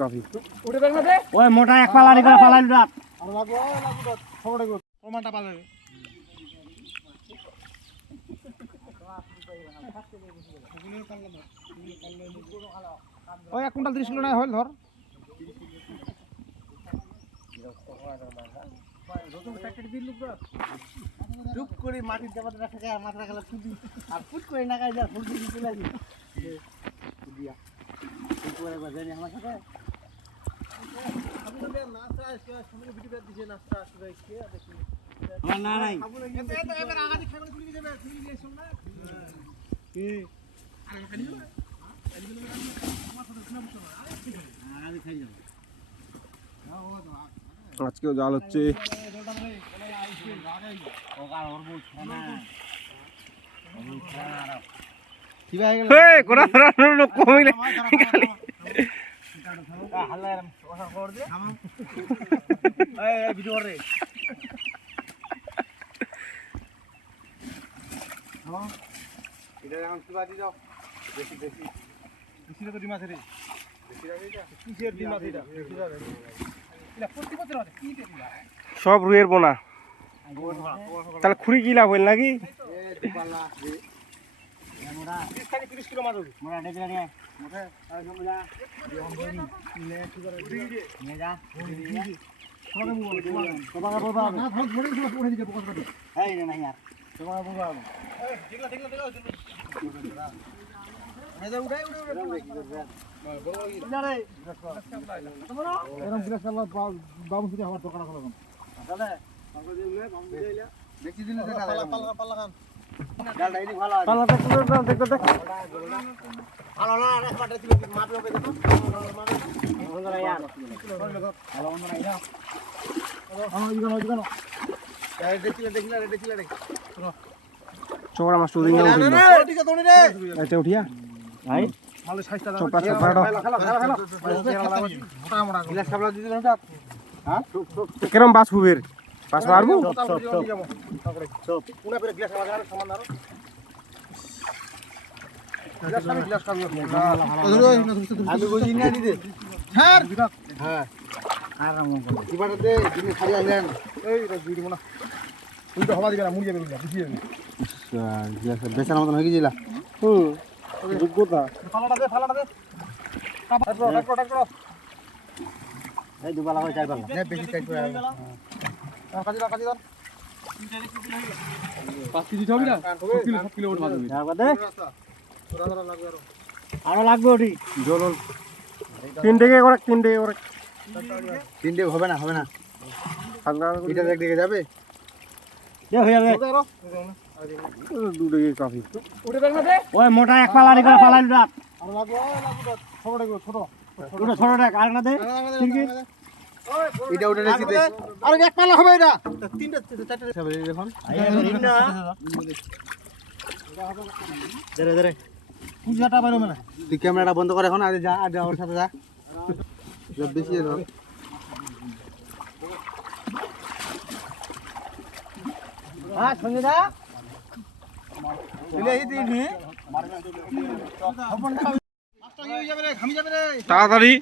coffee উঠে দেখ না দে ওই মোটা এক পালানি করে পালাইল রাত আর লাগো সবড়ে গো প্রমাণটা পাবে ওই 1 কুইন্টাল 30 কিলো না হল ধর নতুন ফ্যাক্টরি দিল লোক চুপ করে মাটির জায়গাটা রাখা আর মাথা রাখলে ফুদি আর ফুট করে নাগাই যা ফুল দিয়ে চলে আসি দিয়া এই করে বাজারে আমার সাথে আপনি তো নাস্তা আজকে সামনে ভিডিও দিছে নাস্তা আসবে কি দেখি আমার না নাই এবার আগাতে খাইলে তুলি দেবে তুলি দিয়ে শুন না কি আর খালি না আজকেও জাল হচ্ছে সব রুইয়ের বোনা তাহলে খুঁড়ি কি লাভ হইল নাকি চোরা মাছ উঠিয়া কেরম বাস হুবের বাস মারবো আমি বুঝি না দিদি হ্যাঁ হ্যাঁ আর দিবাটাতে যিনি খালি আসলেন এই ভিডিও না তুই তো হবা দিবে না মুড়ি যাবে বুঝিয়ে যাবে বেচার মতন হয়ে গেছিলা যোগ্যতা ফালাটা দে এই দুবালা হয় চাই পালা বেশি চাই করে কাজি দাও 5 কেজি হবে না 7 কিলো ওঠ মারবে আরো লাগবে ওটি জল 3 টাকা করে 3 টাকা হবে না এটা দেখে যাবে হয়ে যাবে 2 টাকা কফি উঠে দেখ না দে ওই মোটা এক পালানি করে পালাইল রাত আর লাগো ছোট টাকা আর না দে ঠিক এটা উঠে রেখে দে আর এক পালা হবে এটা 3টা 4টা হবে এখন ধরে পূজাটা বাইরে না তুই ক্যামেরাটা বন্ধ করে এখন আর যা ওর সাথে যা সব বেশি ধর হ্যাঁ সঙ্গে দা দিলে এই দিনি তাড়াতাড়ি